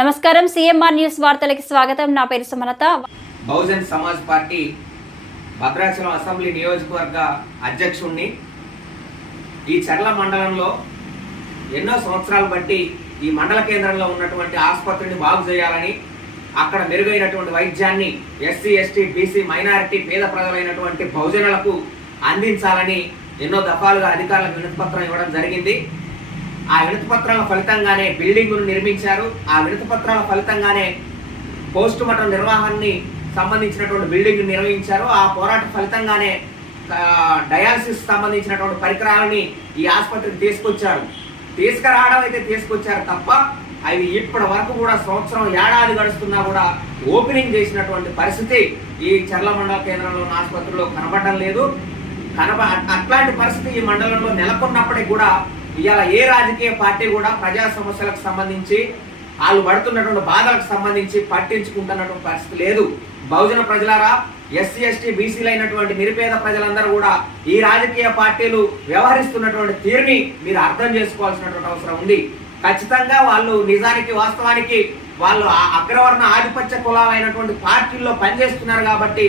నమస్కారం. CMR news వార్తలకి స్వాగతం. నా పేరు సుమలత. బహుజన్ సమాజ్ పార్టీ భద్రాచలం అసెంబ్లీ నియోజకవర్గ అధ్యక్షుణ్ణి ఈ చర్ల మండలంలో ఎన్నో సంవత్సరాలు బట్టి ఈ మండల కేంద్రంలో ఉన్నటువంటి ఆసుపత్రిని బాగు చేయాలని అక్కడ మెరుగైనటువంటి వైద్యాన్ని ఎస్సీ ఎస్టీ బీసీ మైనారిటీ పేద ప్రజలైనటువంటి బహుజనులకు అందించాలని ఎన్నో దఫాలుగా అధికారులకు వినతిపత్రం ఇవ్వడం జరిగింది. ఆ వినతిపత్రాల ఫలితంగానే బిల్డింగును నిర్మించారు. ఆ వినతిపత్రాల ఫలితంగానే పోస్ట్ మార్టం నిర్వహణని సంబంధించినటువంటి బిల్డింగ్ నిర్వహించారు. ఆ పోరాట ఫలితంగానే డయాలసిస్ సంబంధించినటువంటి పరికరాలని ఈ ఆసుపత్రికి తీసుకొచ్చారు. తీసుకురావడం అయితే తీసుకొచ్చారు తప్ప అవి ఇప్పటి వరకు కూడా సంవత్సరం ఏడాది గడుస్తున్నా కూడా ఓపెనింగ్ చేసినటువంటి పరిస్థితి ఈ చర్ల మండల కేంద్రంలో ఉన్న ఆసుపత్రిలో కనబడడం లేదు. కనబ అట్లాంటి పరిస్థితి ఈ మండలంలో నెలకొన్నప్పటికీ కూడా ఇవాళ ఏ రాజకీయ పార్టీ కూడా ప్రజా సమస్యలకు సంబంధించి వాళ్ళు పడుతున్నటువంటి బాధలకు సంబంధించి పట్టించుకుంటున్నటువంటి పరిస్థితి లేదు. బహుజన ప్రజలారా ఎస్సీ ఎస్టీ బీసీలు అయినటువంటి నిరుపేద ప్రజలందరూ కూడా ఈ రాజకీయ పార్టీలు వ్యవహరిస్తున్నటువంటి తీరుని మీరు అర్థం చేసుకోవాల్సినటువంటి అవసరం ఉంది. ఖచ్చితంగా వాళ్ళు నిజానికి వాస్తవానికి వాళ్ళు ఆ అగ్రవర్ణ ఆధిపత్య కులాలైనటువంటి పార్టీల్లో పనిచేస్తున్నారు కాబట్టి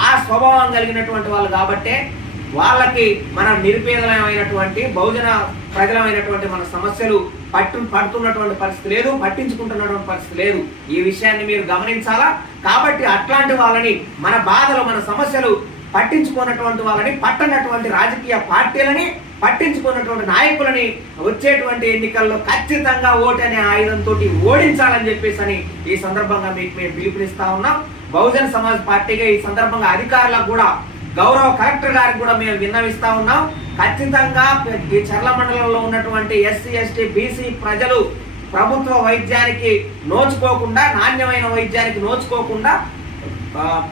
ఆ స్వభావం కలిగినటువంటి వాళ్ళు కాబట్టే వాళ్ళకి మన నిరుపేదలమైనటువంటి బహుజన ప్రజలమైనటువంటి మన సమస్యలు పట్టు పడుతున్నటువంటి పరిస్థితి లేదు పట్టించుకుంటున్నటువంటి పరిస్థితి లేదు. ఈ విషయాన్ని మీరు గమనించాలా? కాబట్టి అట్లాంటి వాళ్ళని మన బాధలు మన సమస్యలు పట్టించుకున్నటువంటి వాళ్ళని పట్టనటువంటి రాజకీయ పార్టీలని పట్టించుకున్నటువంటి నాయకులని వచ్చేటువంటి ఎన్నికల్లో ఖచ్చితంగా ఓటు అనే ఆయుధంతో ఓడించాలని చెప్పేసి అని ఈ సందర్భంగా మీకు మేము పిలుపునిస్తా ఉన్నాం. బహుజన సమాజ్ పార్టీగా ఈ సందర్భంగా అధికారులకు కూడా గౌరవ కలెక్టర్ గారికి కూడా మేము విన్నవిస్తా ఉన్నాం. ఖచ్చితంగా ఈ చర్ల మండలంలో ఉన్నటువంటి ఎస్సీ ఎస్టీ బీసీ ప్రజలు ప్రభుత్వ వైద్యానికి నోచుకోకుండా నాణ్యమైన వైద్యానికి నోచుకోకుండా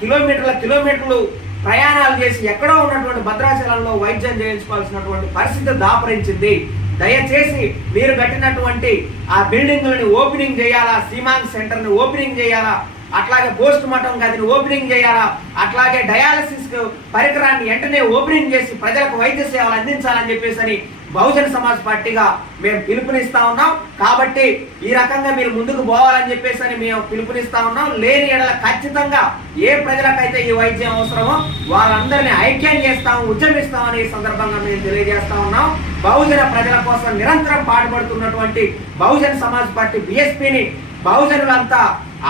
కిలోమీటర్ల కిలోమీటర్లు ప్రయాణాలు చేసి ఎక్కడో ఉన్నటువంటి భద్రాచలంలో వైద్యం చేయించుకోవాల్సినటువంటి పరిస్థితి దాపరించింది. దయచేసి మీరు కట్టినటువంటి ఆ బిల్డింగ్లని ఓపెనింగ్ చేయాలా? సీమాంగ్ సెంటర్ని ఓపెనింగ్ చేయాలా? అట్లాగే పోస్ట్ మార్టం గదిని ఓపెనింగ్ చేయాలా? అట్లాగే డయాలసిస్ పరికరాన్ని వెంటనే ఓపెనింగ్ చేసి ప్రజలకు వైద్య సేవలు అందించాలని చెప్పేసి అని బహుజన సమాజ్ పార్టీగా మేము పిలుపునిస్తా ఉన్నాం. కాబట్టి ఈ రకంగా మీరు ముందుకు పోవాలని చెప్పేసి అని మేము పిలుపునిస్తా ఉన్నాం. లేని ఎడల ఖచ్చితంగా ఏ ప్రజలకైతే ఈ వైద్యం అవసరమో వాళ్ళందరినీ ఐక్యం చేస్తాం ఉద్యమిస్తామని ఈ సందర్భంగా మేము తెలియజేస్తా ఉన్నాం. బహుజన ప్రజల కోసం నిరంతరం పాటుపడుతున్నటువంటి బహుజన సమాజ్ పార్టీ బిఎస్పీని బహుజనులంతా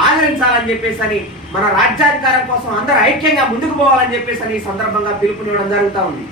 ఆదరించాలని చెప్పేసి అని మన రాజ్యాధికారం కోసం అందరూ ఐక్యంగా ముందుకు పోవాలని చెప్పేసి అని ఈ సందర్భంగా పిలుపునివ్వడం జరుగుతూ ఉంది.